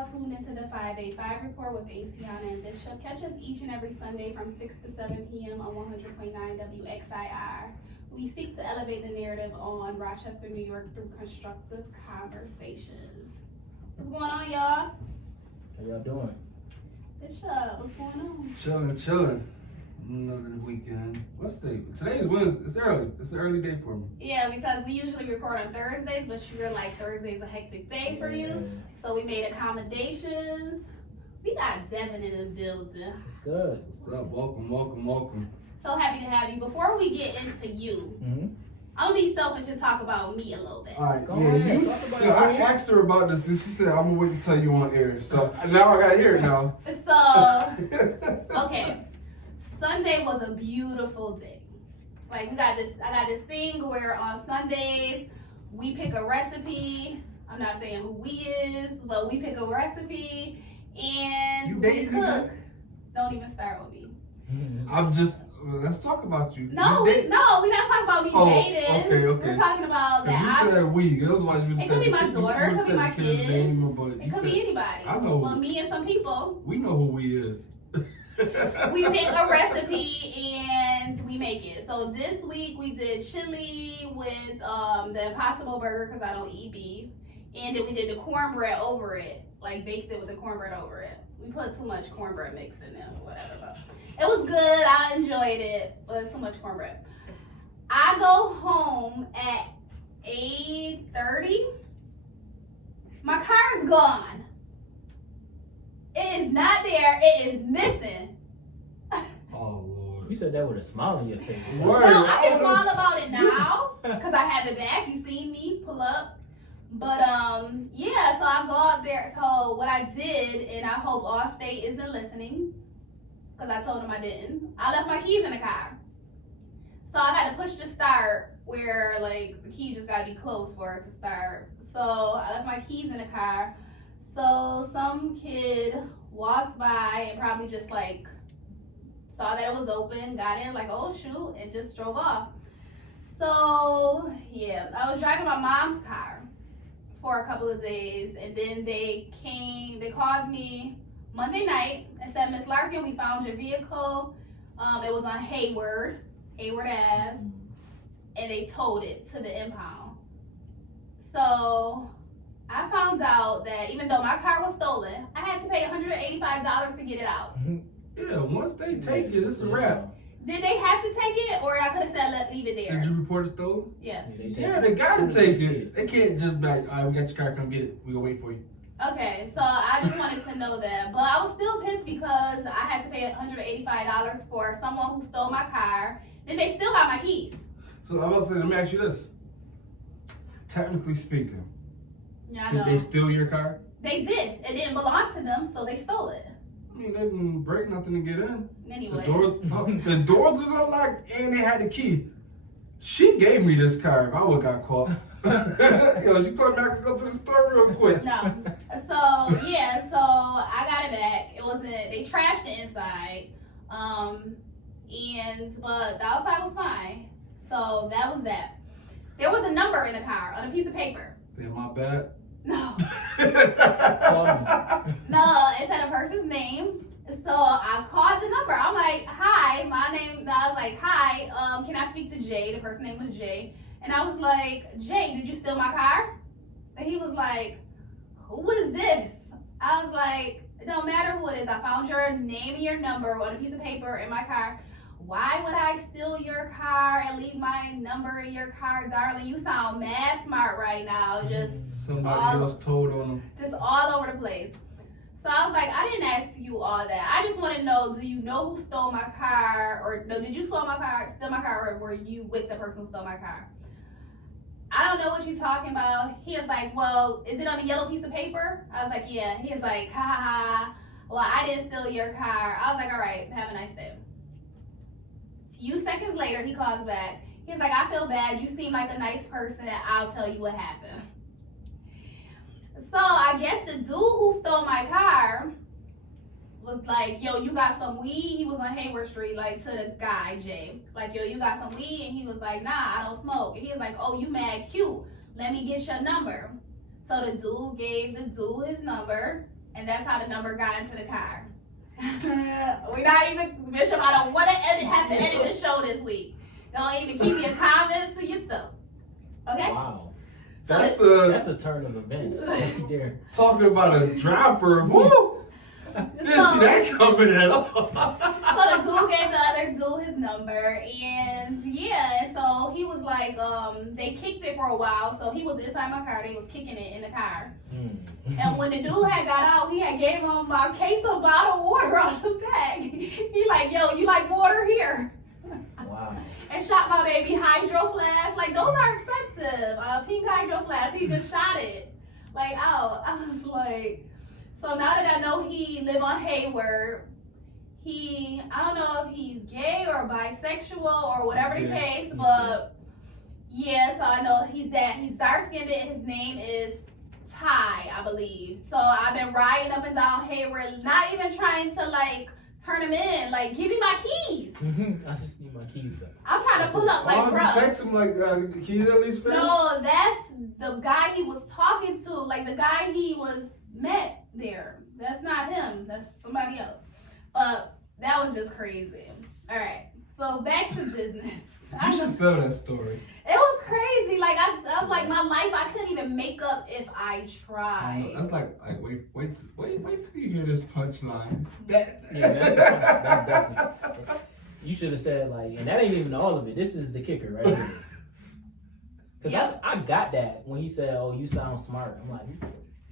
y'all tuned into the 585 Report with Asiana and Bishop. Catch us each and every Sunday from 6 to 7 p.m. on 100.9 WXIR. We seek to elevate the narrative on Rochester, New York through constructive conversations. What's going on, y'all? How y'all doing? Bishop, what's going on? Chilling. Another weekend. What's today? Today is Wednesday. It's early. It's an early day for me. Yeah, because we usually record on Thursdays, but you're like Thursday's a hectic day for you. So we made accommodations. We got Devin in the building. It's good. What's up? Welcome. So happy to have you. Before we get into you, I'm gonna be selfish and talk about me a little bit. All right. Go ahead. Talk about it, I man. asked her about this and she said, I'm gonna wait to tell you on air. So now I gotta hear it now. So, okay. Sunday was a beautiful day. Like I got this thing where on Sundays we pick a recipe. I'm not saying who we is, but we pick a recipe and we cook. Don't even start with me. I'm just, let's talk about you. No, we're not talking about me dating. Okay. We're talking about that. You said we. Otherwise you It could be my daughter, it could be my kids. It could be anybody. I know. Well, me and some people. We know who we is. We pick a recipe and we make it. So this week we did chili with the Impossible Burger because I don't eat beef. And then we did the cornbread over it. Like baked it with the cornbread over it. We put too much cornbread mix in there or whatever. But it was good. I enjoyed it. But it's too much cornbread. I go home at 8:30. My car is gone. It is not there. It is missing. Oh, Lord. You said that with a smile on your face. Word. No, I can smile about it now because I have it back. You seen me pull up. But yeah, so I go out there. So what I did, and I hope Allstate isn't listening because I told them I didn't. I left my keys in the car. So I got to push the start where like the keys just got to be closed for it to start. So I left my keys in the car. So some kid walked by and probably just like saw that it was open, got in like, oh shoot, and just drove off. So yeah, I was driving my mom's car for a couple of days, and then they called me Monday night and said, Miss Larkin, we found your vehicle. It was on Hayward Ave, and they towed it to the impound. So I found out that even though my car was stolen, I had to pay $185 to get it out. Yeah, once they take it, it's a wrap. Did they have to take it, or I could have said leave it there? Did you report it stolen? Yeah. Yeah, they gotta take it. They can't just be like, all right, we got your car, come get it. We gonna wait for you. Okay, so I just wanted to know that. But I was still pissed because I had to pay $185 for someone who stole my car. Then they still got my keys. So I was about to say, let me ask you this. Technically speaking, Yeah, I did know. they steal your car? They did. It didn't belong to them, so they stole it. I mean, they didn't break nothing to get in. Anyway. The doors was unlocked and they had the key. She gave me this car if I would got caught. Yo, she told me I could go to the store real quick. No. So yeah, so I got it back. It wasn't. They trashed the inside, but the outside was fine. So that was that. There was a number in the car on a piece of paper. Say my bad. No. No, it said a person's name. So I called the number. I'm like, hi, my name. I was like, hi, can I speak to Jay? The person's name was Jay. And I was like, Jay, did you steal my car? And he was like, who is this? I was like, it don't matter who it is. I found your name and your number on a piece of paper in my car. Why would I steal your car and leave my number in your car, darling? You sound mad smart right now. Just somebody else told on them. Just all over the place. So I was like, I didn't ask you all that. I just want to know, do you know who stole my car? Or no, did you steal my car, or were you with the person who stole my car? I don't know what you're talking about. He was like, well, is it on a yellow piece of paper? I was like, yeah. He was like, ha ha ha. Well, I didn't steal your car. I was like, all right, have a nice day. A few seconds later, he calls back. He's like, I feel bad. You seem like a nice person. I'll tell you what happened. So I guess the dude who stole my car was like, yo, you got some weed? He was on Hayward Street, like to the guy, Jay. Like, yo, you got some weed? And he was like, nah, I don't smoke. And he was like, oh, you mad cute. Let me get your number. So the dude gave the dude his number. and that's how the number got into the car. We not even, Bishop, I don't want to have to edit the show this week. Don't even keep your comments to yourself. Okay? Wow. So That's a turn of events. There. Talking about a dropper. Woo! Didn't see that coming at all. So the dude gave the other dude his number, and yeah, and so he was like, they kicked it for a while, so he was inside my car, they was kicking it in the car. And when the dude had got out, he had gave him my case of bottled water out the back. He like, yo, you like water here? Wow. And shot my baby hydro flask. Like, those are expensive. Pink hydro flask. He just shot it. Like, oh, I was like, so now that I know he live on Hayward, I don't know if he's gay or bisexual or whatever the case, but yeah, so I know he's dark skinned and his name is Ty, I believe. So I've been riding up and down Hayward, not even trying to like turn him in, like give me my keys. I just need my keys back. I'm trying to pull up like, bro. Text him like, keys at least found? No, that's the guy he was talking to, like the guy he was met there. That's not him. That's somebody else. But that was just crazy. All right, so back to business. You should sell that story. It was crazy. Like I'm like my life. I couldn't even make up if I tried. That's like wait till you hear this punchline. That's definitely. You should have said like, and that ain't even all of it. This is the kicker, right? Because I got that when he said, "Oh, you sound smart." I'm like,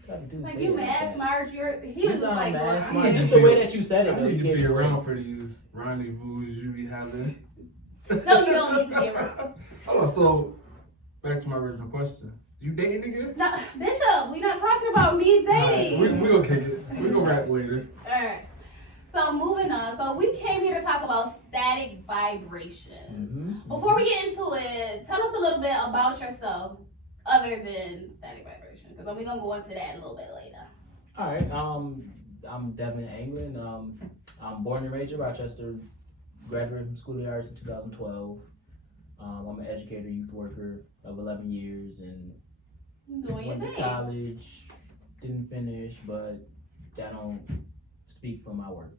like you mad smart. He was just like, mad smart. Just the way that you said it. I though, need you to be gave it away. around for these rendezvous you be having. No, you don't need to be around. Hold on, so back to my original question. You dating again? No, Bishop, we not talking about me dating. Right, we gonna kick it. We gonna rap later. Alright. So moving on. So we came here to talk about static vibrations. Before we get into it, tell us a little bit about yourself other than static vibration. Because we're gonna go into that a little bit later. Alright, I'm Devin England. I'm born and raised in Rochester. Graduated from School of the Arts in 2012. I'm an educator, youth worker of 11 years, and went to college. Didn't finish, but that don't speak for my work.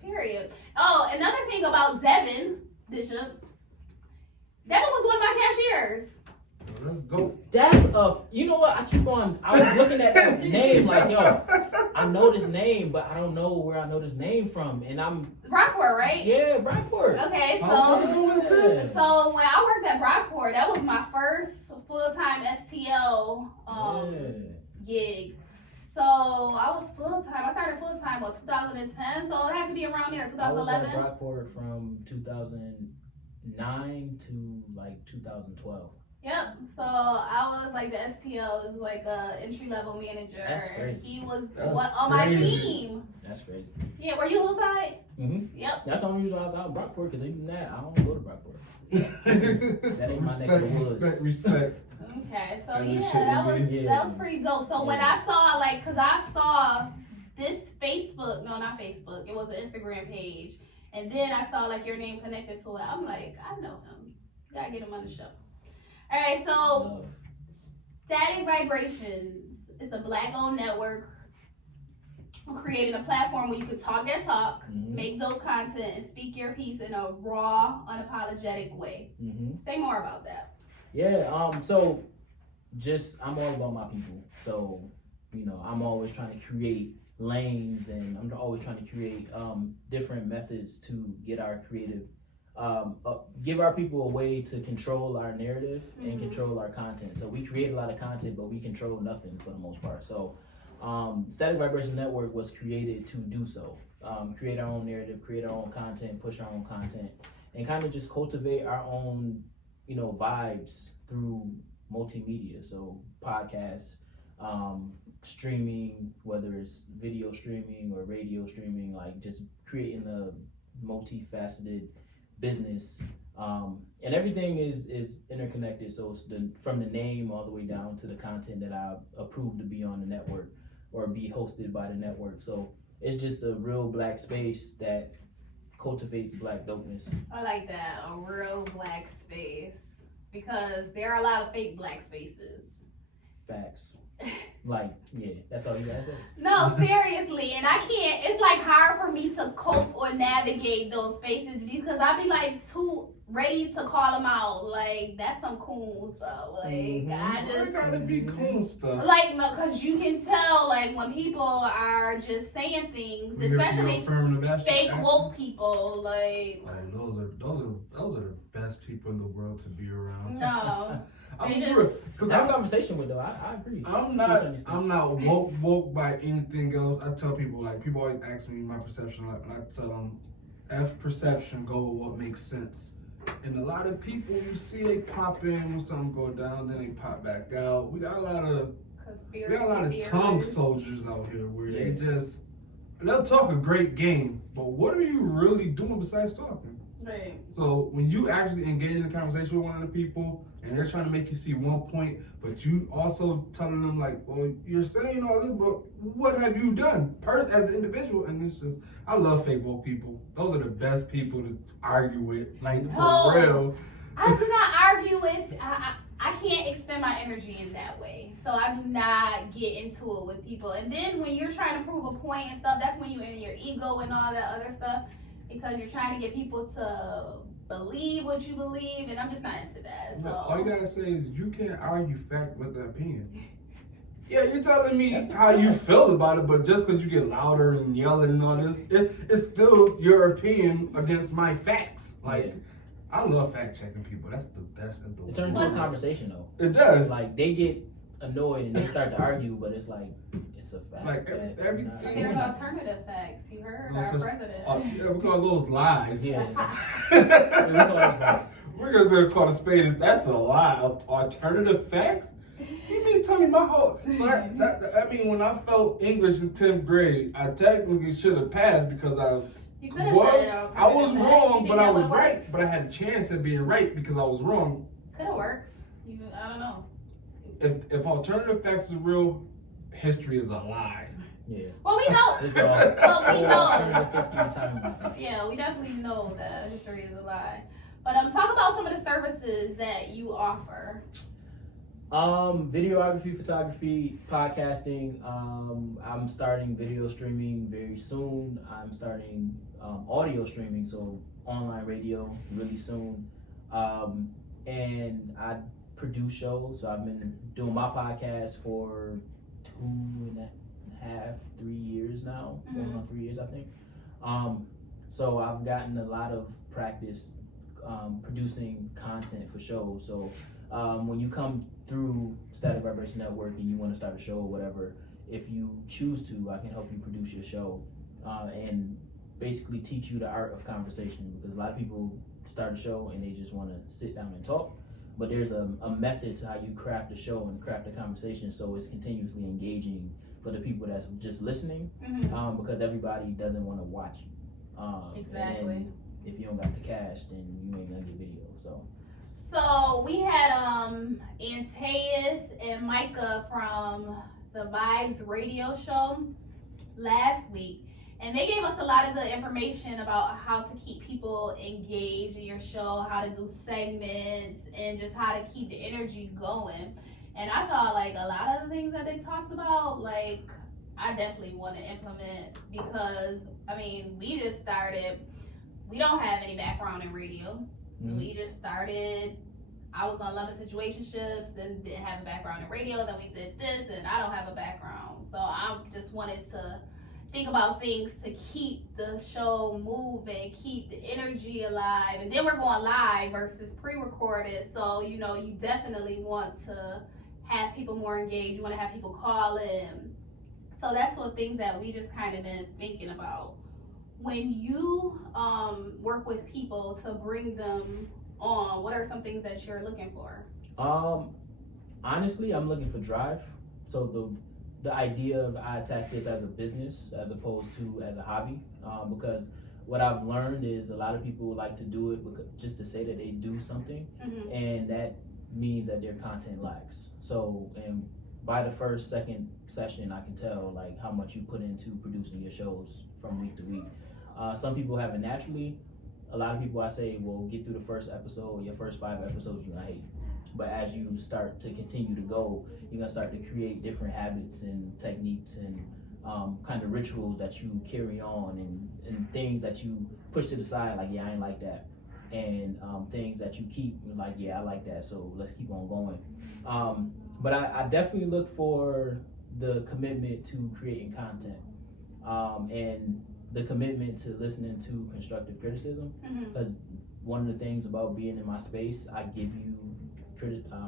Period. Oh, another thing about Devin, Bishop. Devin was one of my cashiers. Let's go. You know what? I was looking at that name like, yo, I know this name, but I don't know where I know this name from. And I'm Brockport, right? Yeah, Brockport. Okay, so when I worked at Brockport, that was my first full-time STL gig. So I was full-time. I started full-time 2010, so it had to be around there 2011. I was at Brockport from 2009 to like 2012. Yep. So I was like the STL, is like a entry-level manager. That's crazy. He was on my team. That's crazy. Yeah, were you whose side? Yep. That's the only reason I was out in Brockport, because even that, I don't go to Brockport. That ain't my neck of the woods. Respect. Okay, so that was pretty dope. So when I saw cause I saw this Facebook, no, not Facebook, it was an Instagram page, and then I saw your name connected to it. I'm like, I know him. Gotta get him on the show. All right, so Static Vibrations is a Black-owned network. We're creating a platform where you can talk that talk, make dope content, and speak your piece in a raw, unapologetic way. Say more about that. Yeah, so I'm all about my people. So, I'm always trying to create lanes, and I'm always trying to create different methods to get our creative, give our people a way to control our narrative and control our content. So we create a lot of content, but we control nothing for the most part. So Static Vibration Network was created to do so. Create our own narrative, create our own content, push our own content, and kind of just cultivate our own vibes through multimedia. So podcasts, streaming, whether it's video streaming or radio streaming, just creating a multifaceted business. And everything is interconnected. So it's from the name all the way down to the content that I approve to be on the network or be hosted by the network. So it's just a real Black space that cultivates Black dopeness. I like that, a real Black space, because there are a lot of fake Black spaces. Facts. Like, yeah, that's all you gotta say. No, seriously, and I can't. It's like hard for me to cope or navigate those spaces because I be like too ready to call them out. Like that's some cool stuff. Like I It just gotta be cool stuff. like because you can tell like when people are just saying things, especially fake woke people. Like those are the best people in the world to be around. no. Have a conversation with them. I agree. I'm not woke by anything else. I tell people like people always ask me my perception, like, and I tell them, F perception, go with what makes sense. And a lot of people you see they pop in when something go down, then they pop back out. We got a lot of tongue soldiers out here where they'll talk a great game, but what are you really doing besides talking? Right. So when you actually engage in a conversation with one of the people and they're trying to make you see one point, but you also telling them like, well, you're saying all this, but what have you done as an individual? And it's just, I love fake woke people. Those are the best people to argue with, like for real. I do not argue with. I can't expend my energy in that way. So I do not get into it with people. And then when you're trying to prove a point and stuff, that's when you're in your ego and all that other stuff. Because you're trying to get people to believe what you believe, and I'm just not into that. So all you gotta say is you can't argue fact with the opinion. Yeah, you're telling me how you feel about it, but just because you get louder and yelling and all this, it's still your opinion against my facts. Like, I love fact checking people. That's the best in the world. It turns into a conversation though. It does. Like they get annoyed and they start to argue, but it's like it's a fact. Like everything. There's alternative facts. You heard our president. Yeah, we call those lies. Yeah. We call those lies. We're gonna call a spade. That's a lie. Alternative facts. You mean to tell me my whole? So I mean, when I felt English in 10th grade, I technically should have passed because You could have said it. I was wrong, but I was right. But I had a chance at being right because I was wrong. Could have worked. I don't know. If alternative facts is real, history is a lie. Yeah. Well, we know. Well, we know. Yeah, we definitely know that history is a lie. But talk about some of the services that you offer. Videography, photography, podcasting. I'm starting video streaming very soon. I'm starting audio streaming, so online radio really soon. And I produce shows, so I've been doing my podcast for 2.5, 3 years now. Going on 3 years, I think. So I've gotten a lot of practice producing content for shows. So when you come through Static Vibration Network and you want to start a show or whatever, if you choose to, I can help you produce your show and basically teach you the art of conversation, because a lot of people start a show and they just want to sit down and talk. But there's a method to how you craft a show and craft a conversation so it's continuously engaging for the people that's just listening, because everybody doesn't want to watch you. Exactly. And if you don't got the cash, then you ain't gonna get video. So we had Antaeus and Micah from the Vibes radio show last week, and they gave us a lot of good information about how to keep people engaged in your show, how to do segments, and just how to keep the energy going. And I thought like a lot of the things that they talked about, like I definitely want to implement, because I mean we just started. We don't have any background in radio. We just started. I was on Love and Situationships and didn't have a background in radio. Then we did this, and I don't have a background. So I just wanted to think about things to keep the show moving, keep the energy alive. And then we're going live versus pre-recorded. So, you definitely want to have people more engaged. You want to have people call in. So that's what things that we just kind of been thinking about. When you work with people to bring them on, what are some things that you're looking for? Honestly, I'm looking for drive. So the idea of I attack this as a business as opposed to as a hobby, because what I've learned is a lot of people like to do it just to say that they do something, and that means that their content lacks. So, and by the second session, I can tell like how much you put into producing your shows from week to week. Some people have it naturally. A lot of people I say will get through the first episode, your first 5 episodes you're gonna hate. But as you start to continue to go, you're gonna start to create different habits and techniques and kind of rituals that you carry on and things that you push to the side, like, yeah, I ain't like that. And things that you keep, like, yeah, I like that, so let's keep on going. But I definitely look for the commitment to creating content and the commitment to listening to constructive criticism. Because one of the things about being in my space, I give you,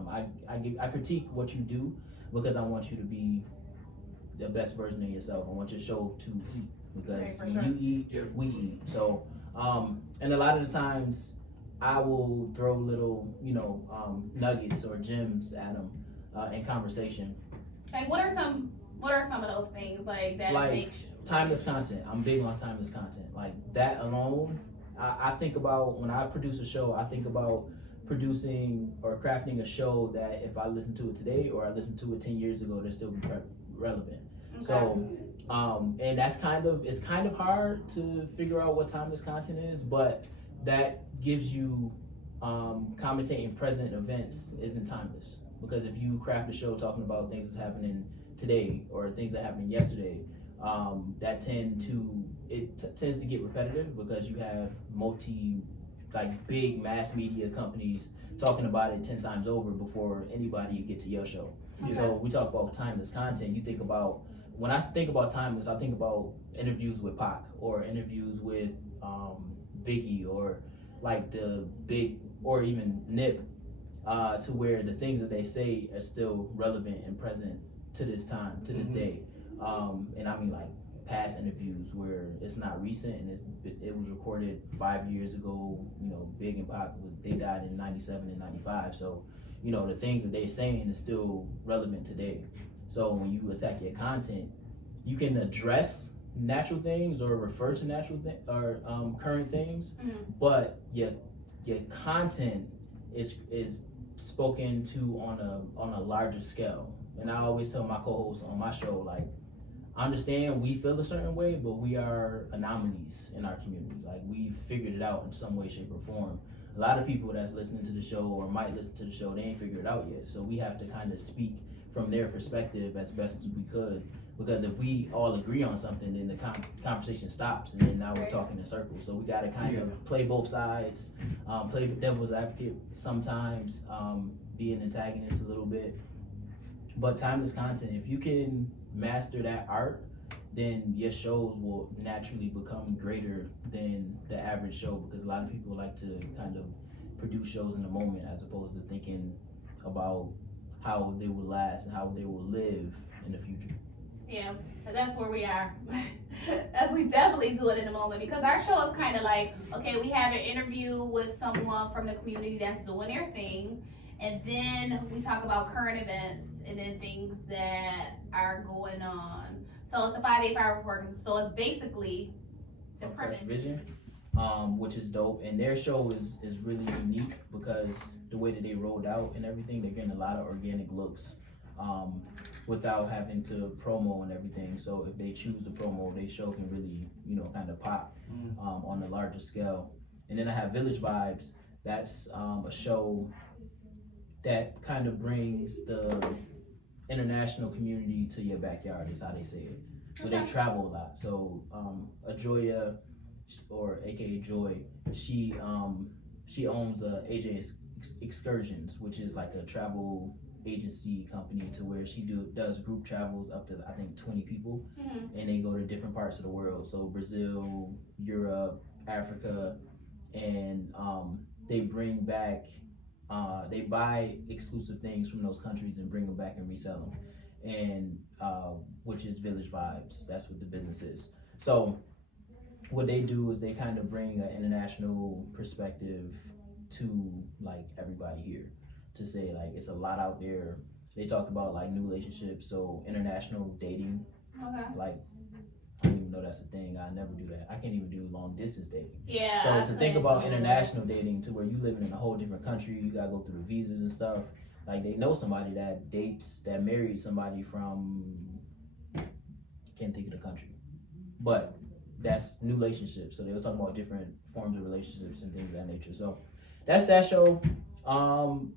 I critique what you do because I want you to be the best version of yourself. I want your show to eat because when you eat, we eat. So, and a lot of the times, I will throw little, nuggets or gems at them in conversation. Like, what are some of those things like that? Like timeless content. I'm big on timeless content. Like that alone, I think about when I produce a show. I think about producing or crafting a show that if I listen to it today or I listen to it 10 years ago, they'll still be relevant. Okay. So, and it's kind of hard to figure out what timeless content is, but that gives you commentating present events isn't timeless. Because if you craft a show talking about things that's happening today or things that happened yesterday, that tends to get repetitive because you have big mass media companies talking about it 10 times over before anybody get to your show. Okay. So we talk about timeless content. You think about, when I think about timeless, I think about interviews with Pac or interviews with Biggie or like the big, or even Nip, to where the things that they say are still relevant and present to this time, to this day. And I mean like past interviews where it's not recent and it was recorded 5 years ago. Big and Pac, they died in 97 and 95. So, the things that they're saying is still relevant today. So when you attack your content, you can address natural things or refer to natural or current things, but your content is spoken to on a larger scale. And I always tell my co-hosts on my show, like, I understand we feel a certain way, but we are anomalies in our community. Like, we figured it out in some way, shape, or form. A lot of people that's listening to the show or might listen to the show, they ain't figured it out yet. So we have to kind of speak from their perspective as best as we could. Because if we all agree on something, then the conversation stops, and then now we're talking in circles. So we got to kind of play both sides, play devil's advocate sometimes, be an antagonist a little bit. But timeless content, if you can master that art, then your shows will naturally become greater than the average show, because a lot of people like to kind of produce shows in the moment as opposed to thinking about how they will last and how they will live in the future. Yeah, that's where we are. As we definitely do it in the moment, because our show is kind of like, okay, we have an interview with someone from the community that's doing their thing, and then we talk about current events and then things that are going on. So it's a 5-8-5 report. So it's basically the premise. Vision, which is dope, and their show is really unique because the way that they rolled out and everything, they're getting a lot of organic looks. Without having to promo and everything. So if they choose to promo, their show can really, kind of pop on a larger scale. And then I have Village Vibes. That's a show that kind of brings the international community to your backyard, is how they say it. So they travel a lot. So Ajoya, or aka Joy, she owns AJ Excursions, which is like a travel agency company to where she does group travels up to I think 20 people, and they go to different parts of the world. So Brazil, Europe, Africa, and they bring back, they buy exclusive things from those countries and bring them back and resell them, and which is Village Vibes. That's what the business is. So what they do is they kind of bring an international perspective to like everybody here, to say like it's a lot out there. They talked about like new relationships, so international dating. Okay. Like, I don't even know that's a thing. I never do that. I can't even do long distance dating. Yeah. So to think about international dating, to where you living in a whole different country, you gotta go through the visas and stuff. Like they know somebody that married somebody from, can't think of the country, but that's new relationships. So they were talking about different forms of relationships and things of that nature. So that's that show.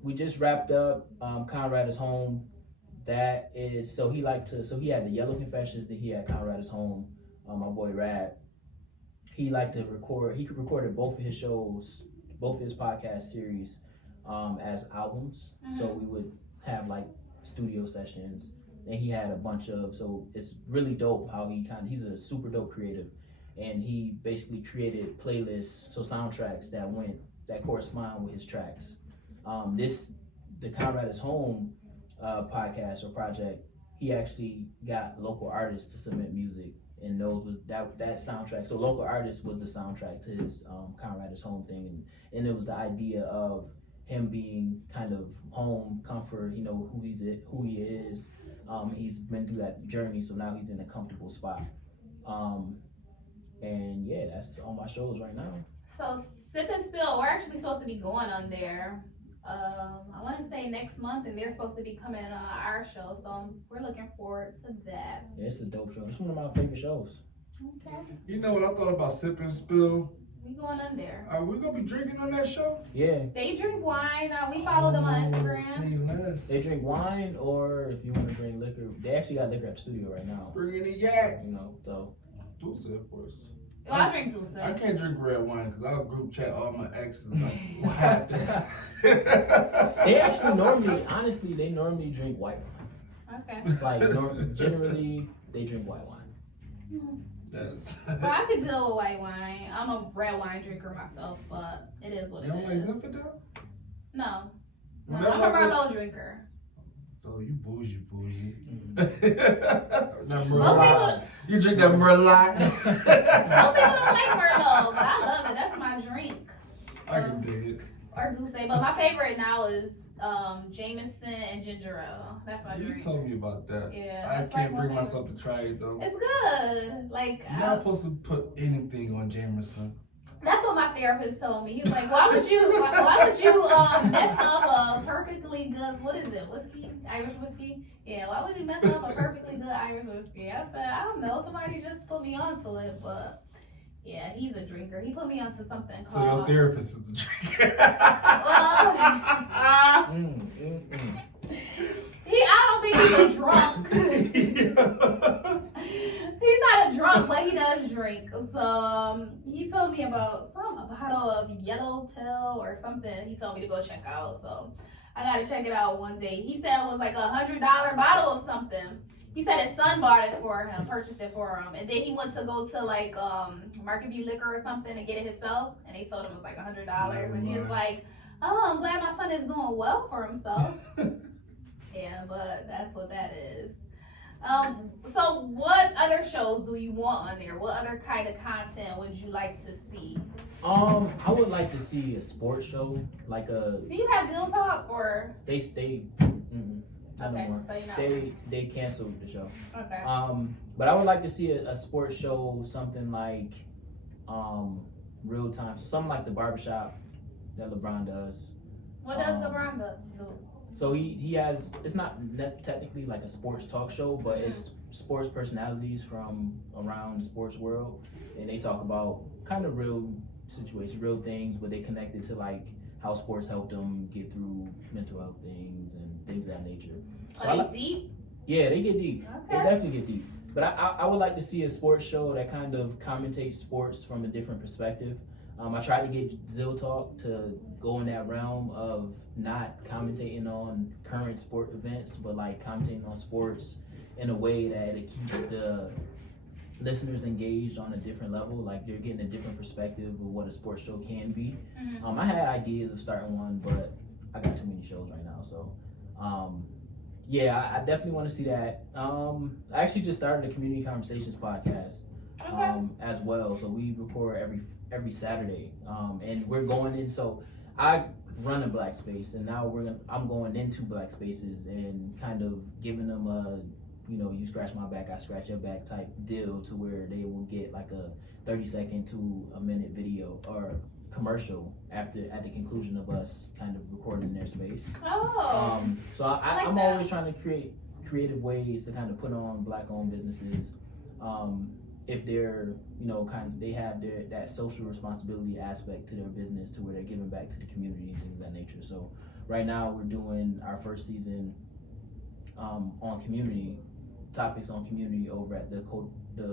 We just wrapped up Conrad is Home. That is so he had the Yellow Confessions, then he had Conrad is Home. My boy Rad. He liked to record. He recorded both of his shows, both of his podcast series, as albums. Mm-hmm. So we would have like studio sessions, and he had a bunch of. So it's really dope how he's a super dope creative, and he basically created playlists, so soundtracks that correspond with his tracks. The Conrad is Home podcast or project. He actually got local artists to submit music. And those was that soundtrack. So local artist was the soundtrack to his Conrad is Home thing, and it was the idea of him being kind of home, comfort. You know who he is. He's been through that journey, so now he's in a comfortable spot. And yeah, that's all my shows right now. So Sip and Spill, we're actually supposed to be going on there. I want to say next month, and they're supposed to be coming on our show, so we're looking forward to that. Yeah, it's a dope show. It's one of my favorite shows. Okay. You know what I thought about Sip and Spill? We going on there. Are we gonna be drinking on that show? Yeah. They drink wine. We follow them on Instagram. Say less. They drink wine, or if you want to drink liquor, they actually got liquor at the studio right now. Bringing the yak. You know, so. Dulce, of course. Well, I drink Dulce. I can't drink red wine because I'll group chat all my exes. Like, what happened? They actually normally drink white wine. Okay. Like generally, they drink white wine. Yes. Well, I could deal with white wine. I'm a red wine drinker myself, but it is what it You don't like is. Zinfandel? No. Never I'm a like Merlot drinker. Oh, you bougie. Mm-hmm. That Most Merlot. You drink that Merlot? Most people don't like Merlot, but I love it. That's my drink. I can dig it. Or Douce, but my favorite now is Jameson and ginger ale. That's my You drink. told me about that. Yeah, I that's can't like bring my myself to try it though. It's good. Like You're not supposed to put anything on Jameson. that's what my therapist told me. He's like, why would you mess up a perfectly good whiskey, Irish whiskey? Yeah, why would you mess up a perfectly good Irish whiskey? I said, I don't know. Somebody just put me onto it, but. Yeah, he's a drinker. He put me onto something called. So your therapist is a drinker. I don't think he's a drunk. He's not a drunk, but he does drink. So he told me about a bottle of Yellowtail or something. He told me to go check out. So I gotta check it out one day. He said it was like $100 bottle of something. He said his son bought it for him, purchased it for him, and then he went to go to like Market View Liquor or something and get it himself, and they told him it was like $100, and he was like, "Oh, I'm glad my son is doing well for himself." Yeah, but that's what that is. So what other shows do you want on there? What other kind of content would you like to see? I would like to see a sports show, like a. Do you have Zillow Talk or? They not Okay, no more. so you're not. They canceled the show. Okay. But I would like to see a sports show, something like real time, so something like the barbershop that LeBron does. What does LeBron do? So he has, it's not technically like a sports talk show, but it's sports personalities from around the sports world, and they talk about kind of real situations, real things, but they connect it to like how sports helped them get through mental health things and things of that nature. So Are they deep? Yeah, they get deep. Okay. They definitely get deep. But I would like to see a sports show that kind of commentates sports from a different perspective. I tried to get Zill Talk to go in that realm of not commentating on current sport events, but like commentating on sports in a way that it keeps the listeners engaged on a different level. Like they're getting a different perspective of what a sports show can be. I had ideas of starting one, but I got too many shows right now. So yeah, I definitely want to see that. I actually just started a community conversations podcast as well. So we record every Saturday, and we're going in. So I run a black space, and now I'm going into black spaces and kind of giving them a, you scratch my back, I scratch your back type deal, to where they will get like a 30-second to a minute video or commercial at the conclusion of us kind of recording their space. So I'm always trying to create creative ways to kind of put on black-owned businesses, if they're, they have that social responsibility aspect to their business, to where they're giving back to the community and things of that nature. So right now we're doing our first season on community topics on community over at the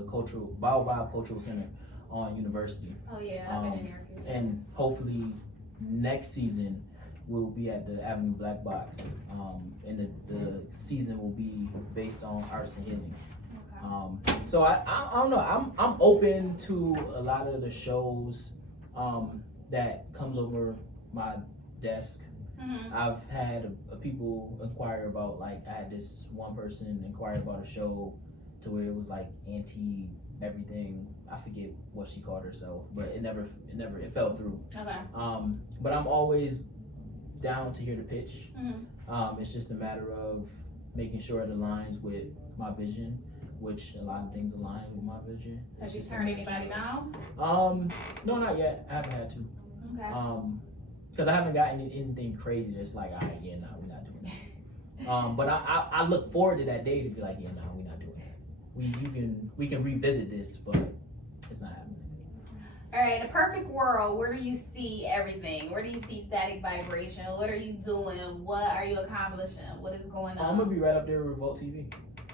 cultural Baobab Cultural Center on University. Oh yeah, I've been in there. And hopefully next season we'll be at the Avenue Black Box, and the season will be based on arts and healing. Okay. So I don't know. I'm open to a lot of the shows that comes over my desk. Mm-hmm. I've had people inquire about, like, I had this one person inquire about a show to where it was like anti everything. I forget what she called herself, but it fell through. Okay. But I'm always down to hear the pitch. Mm-hmm. It's just a matter of making sure it aligns with my vision, which a lot of things align with my vision. Have you turned anybody down? No, not yet. I haven't had to. Okay. Because I haven't gotten anything crazy that's like, all right, yeah, no, we're not doing that. But I look forward to that day to be like, yeah, no, we're not doing that. We can revisit this, but it's not happening. All right, a perfect world. Where do you see everything? Where do you see static vibration? What are you doing? What are you accomplishing? What is going on? I'm gonna be right up there with Revolt TV.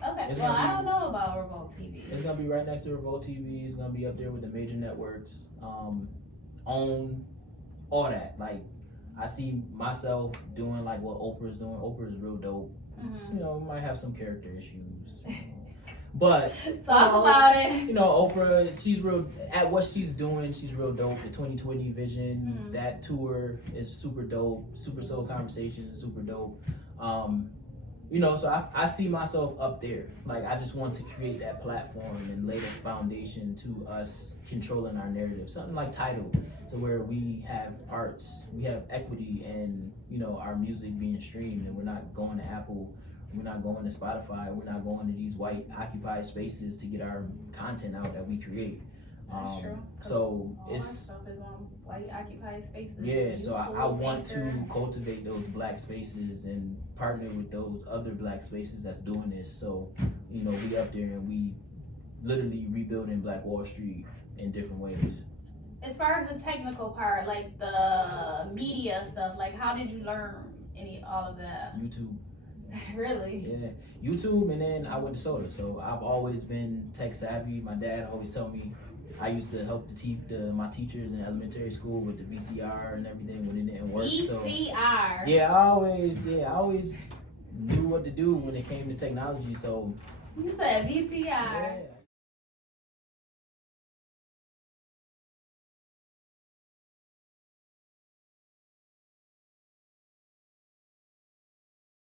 Okay. It's Well, gonna be- I don't know about Revolt TV. It's gonna be right next to Revolt TV. It's gonna be up there with the major networks. Own all that. Like, I see myself doing like what Oprah's doing. Oprah is real dope. Mm-hmm. Might have some character issues, but Talk about it. Oprah, she's real at what she's doing. She's real dope. The 2020 vision, Mhm. that tour is super dope. Super Soul Conversations is super dope. So I see myself up there. Like, I just want to create that platform and lay the foundation to us controlling our narrative. Something like Tidal, to where we have parts, we have equity in, our music being streamed, and we're not going to Apple, we're not going to Spotify, we're not going to these white occupied spaces to get our content out that we create. That's true. So All our it's stuff is on white occupied spaces. yeah, so I YouTube, want to Anchor. cultivate those black spaces and partner with those other black spaces that's doing this. So, we up there and we literally rebuilding Black Wall Street in different ways. As far as the technical part, like the media stuff, like how did you learn all of that? YouTube. Really? Yeah, YouTube, and then I went to Soda. So I've always been tech savvy. My dad always told me I used to help my teachers in elementary school with the VCR and everything when it didn't work. VCR. So I always knew what to do when it came to technology. So You said VCR. yeah,